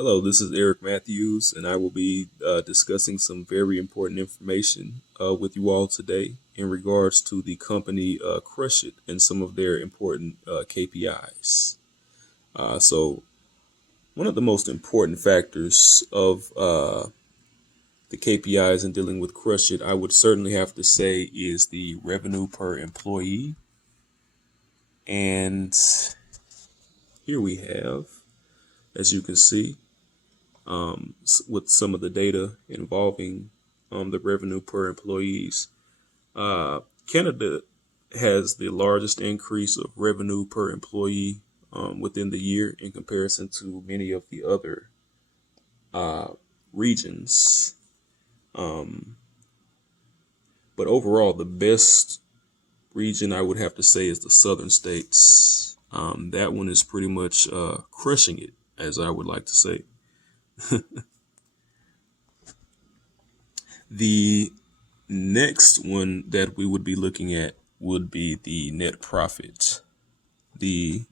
Hello, this is Eric Matthews, and I will be discussing some very important information with you all today in regards to the company Crush It and some of their important KPIs. So, one of the most important factors of the KPIs in dealing with Crush It, I would certainly have to say, is the revenue per employee. And here we have, as you can see, with some of the data involving the revenue per employees. Canada has the largest increase of revenue per employee within the year in comparison to many of the other regions. Um, but overall, the best region I would have to say is the southern states. That one is pretty much crushing it, as I would like to say. The next one that we would be looking at would be the net profit. The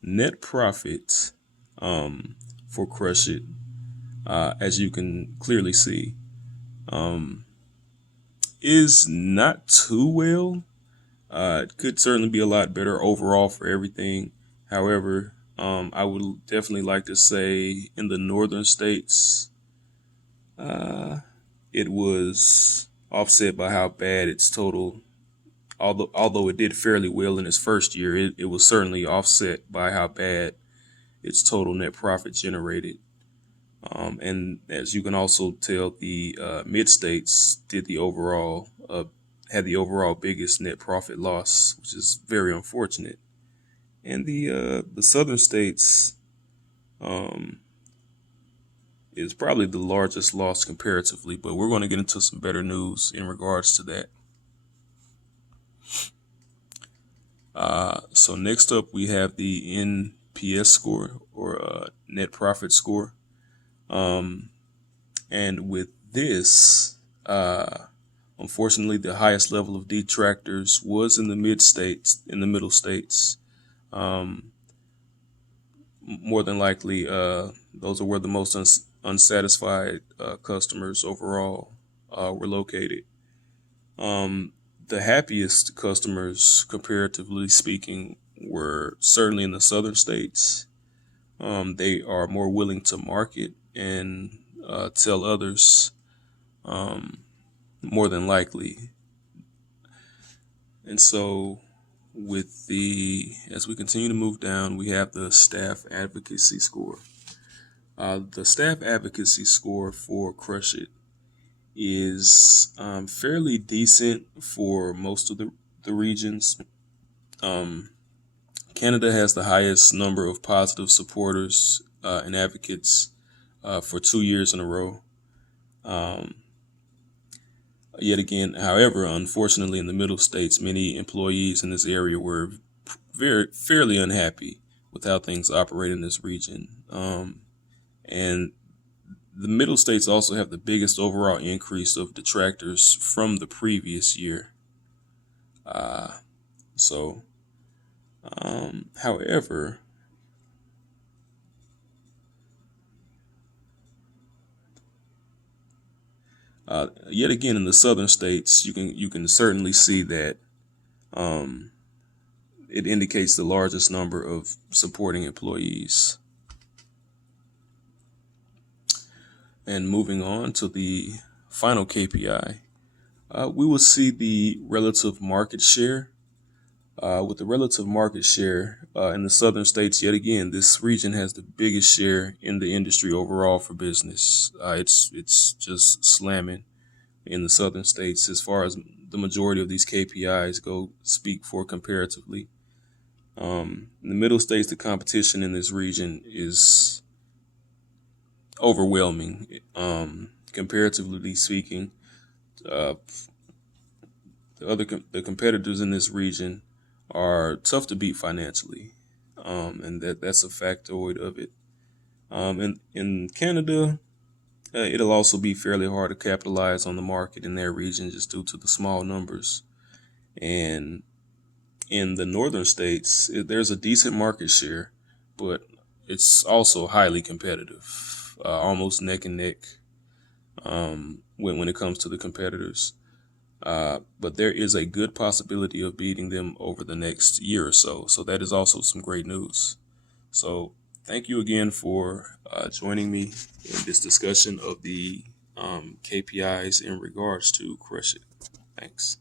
net profit for Crush It, as you can clearly see, is not too well. It could certainly be a lot better overall for everything. However, I would definitely like to say in the northern states, it was offset by how bad its total. Although it did fairly well in its first year, it was certainly offset by how bad its total net profit generated. And as you can also tell, the mid states did the overall had the overall biggest net profit loss, which is very unfortunate. And the southern states um, is probably the largest loss comparatively, but we're going to get into some better news in regards to that. So next up, we have the NPS score or net profit score. And with this, unfortunately, the highest level of detractors was in the middle states. More than likely, those are where the most unsatisfied customers overall were located. The happiest customers, comparatively speaking, were certainly in the southern states. They are more willing to market and tell others, more than likely. And so, as we continue to move down, we have the staff advocacy score. The staff advocacy score for Crush It is fairly decent for most of the regions. Canada has the highest number of positive supporters and advocates for 2 years in a row. Yet again, however, unfortunately, in the middle states, many employees in this area were fairly unhappy with how things operate in this region. And the middle states also have the biggest overall increase of detractors from the previous year. So, however, yet again in the southern states, you can certainly see that it indicates the largest number of supporting employees. And moving on to the final KPI, we will see the relative market share. With the relative market share in the southern states, yet again, this region has the biggest share in the industry overall for business. It's just slamming in the southern states as far as the majority of these KPIs go speak for comparatively. In the middle states, the competition in this region is overwhelming. Comparatively speaking, uh, the competitors in this region are tough to beat financially, and that's a factoid of it. In Canada, it'll also be fairly hard to capitalize on the market in their region just due to the small numbers. And in the northern states, there's a decent market share, but it's also highly competitive. of almost neck and neck when it comes to the competitors. But there is a good possibility of beating them over the next year or so. So that is also some great news. So thank you again for joining me in this discussion of the KPIs in regards to Crush It. Thanks.